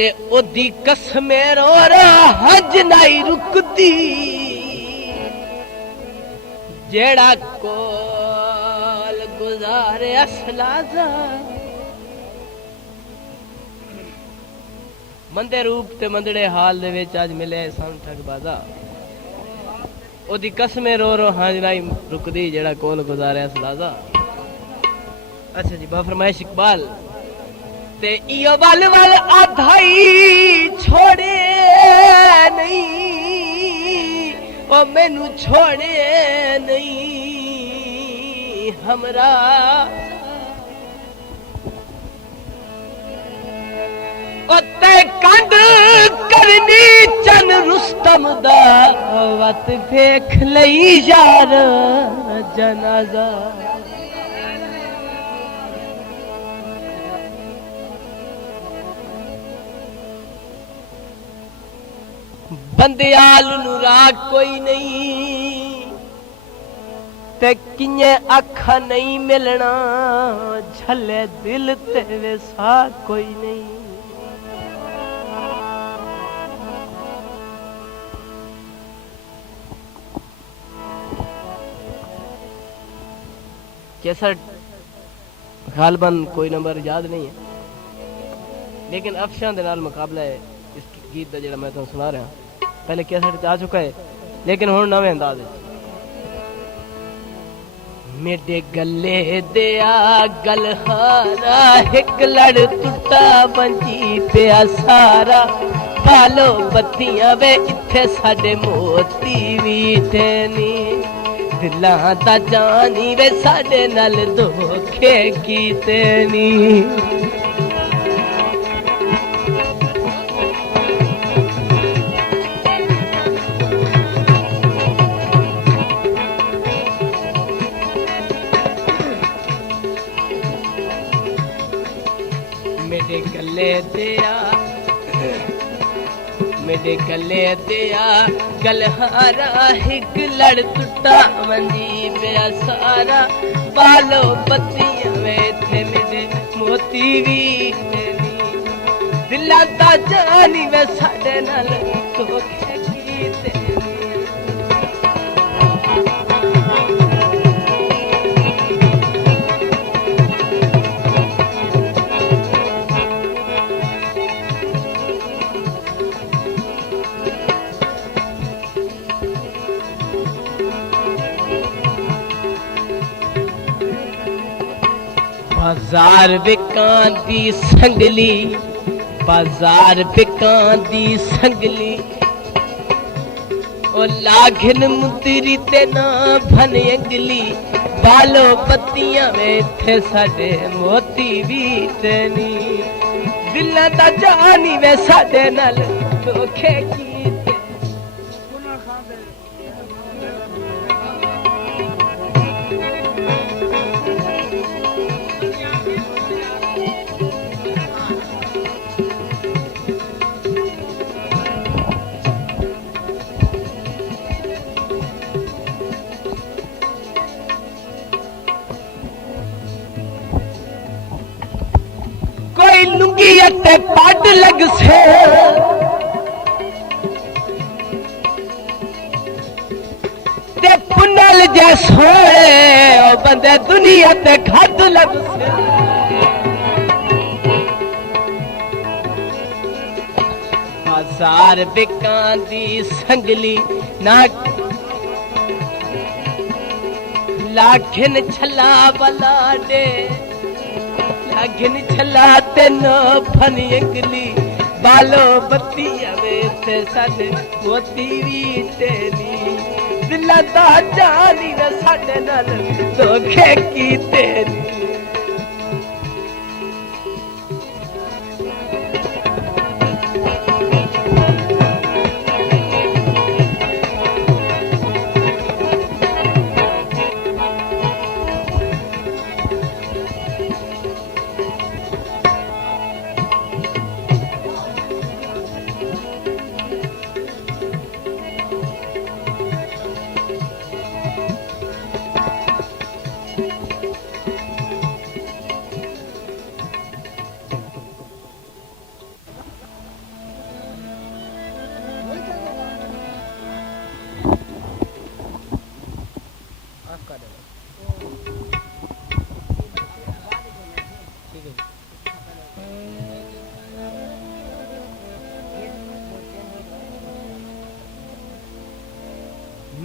ते ओदी कसमे रो हज नाई रुकदी जेड़ा कोल गुजारे असलाजा मंदे रूप ते मंदड़े हाल दे विच अज मिले सन ठगबाजा ओदी कसमे रो हज नाई रुकदी जेड़ा कोल गुजारे असलाजा। अच्छा जी बा फरमाइश इकबाल ते इयो वल वल आधाई छोड़े नहीं ओ मैनू छोड़े नहीं हमरा ओ ते कंड करनी चन रुस्तम दा वत देख लई यार जनाजा। बंदयाल नू राग कोई नहीं ते किए अखा नहीं मिलना झले दिल ते वैसा कोई नहीं। कैसा गालबन कोई नंबर याद नहीं है लेकिन अफशां दे नाल मुकाबला है इस गीत दा जेड़ा मैं तुहानू सुना रहा पहले कैसेट आ चुका है लेकिन हुण नवे अंदाज है। मेरे गले दिया गलहारा एक लड़ टुटा बंजी पिया सारा पालो बत्तियां वे इत्थे साडे मोती वीटे नी दिलां दा जानी वे साडे नाल धोखे कीते नी। मेरे गले दिया गलहारा एक लड़ टुटा मंजी पिया सारा पालो बत्तियां में थे मेरे मोती भी दिला दा जानी वे साडे नाल धोखे कीते। बाजार बिकां दी संगली बाजार बिकां दी संगली ओ लाघन मुतरी ते ना भन अंगली बालो पत्तियां में थे साडे मोती भी तनी दिल दा जानी वे साडे नाल धोखे कीते। लुंगी अते पट लग से ते पुनल जैसो ओ बंदे दुनिया ते घट लग से बाजार बिकां दी संगली ना लाखन छला बलाडे लाखन छला ते न फन अंगली बालो बत्तियां में थे साडे मोती भी तेरी दिल दा जानी वे साडे नाल धोखे कीते नी।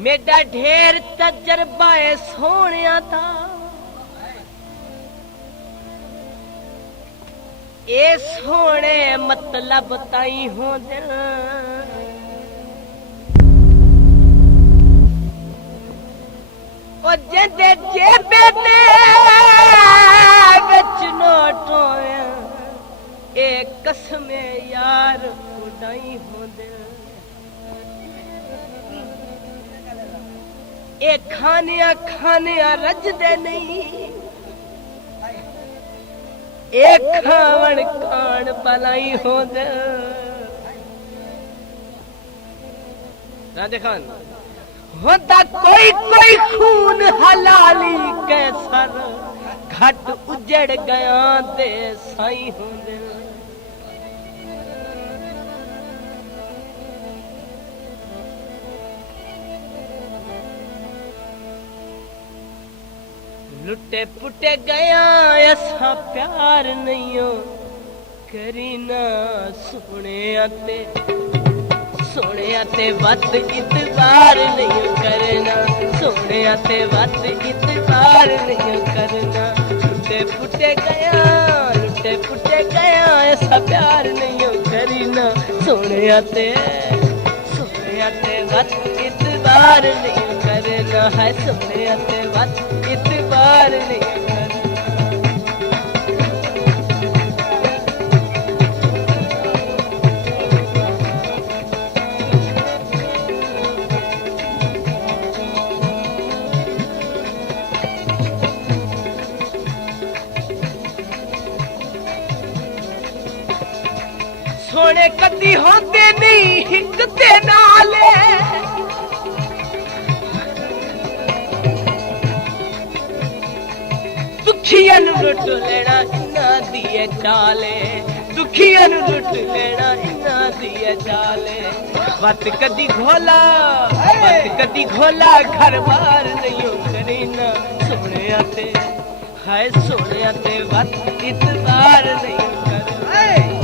मेरा ढेर तजर्बा है सोनिया था ए सोने मतलब ताई हो दिल ओ जिंदे जेबे दे विच नोट होया ए कसमे यार उडाई हो दिल ए खानिया रजदे नहीं ए खावण कान पलाई हो दे राजे खान होता कोई कोई खून हलाली के सर घट उजड़ गया दे साई हो दे लुटे पुटे गया ऐसा प्यार नहीं हो करी ना सोने आते वत इतबार नहीं करना सोने आते वत इतबार नहीं करना लुटे पुटे गया ऐसा प्यार नहीं हो करी ना सोने आते वत इतबार नहीं करना है सोने आते वत इतबार नहीं करना सोने कदी होते नहीं हिकते नाले दुखियन लुट लेना इना दिए चाले दुखियन लुट लेना इना दिए चाले वत कदी घोला घर बार नहीं करीना सोने आते हाय सोने आते वत इतबार नहीं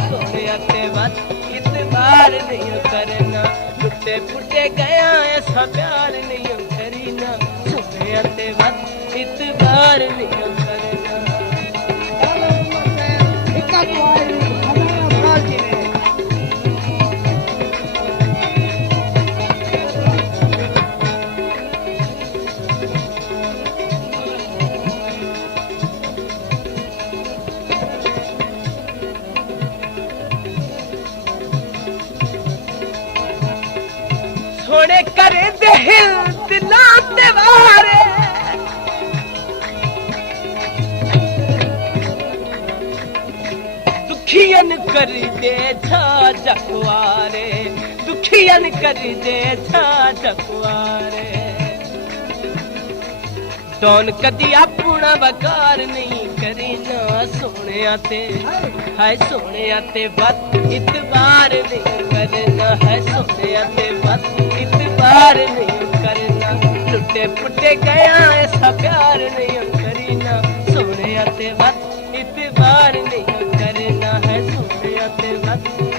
सोने आते वत इतबार नहीं करना लुटे पुटे गया ऐसा प्यार नहीं करीना सोने आते वत इतबार नहीं करना सोने करे दिल दिला दे वारे दुखियन कर दे जखवारे दुखियन कर दे जखवारे डॉन कदी अपना वकार नहीं करी ना सोने आते हाय सोने आते वत इतबार नहीं करना है सोने आते वत इतबार नहीं करना लुटे पुटे गया ऐसा प्यार नहीं करीना सोने आते वत इतबार नहीं करना है सोने आते वत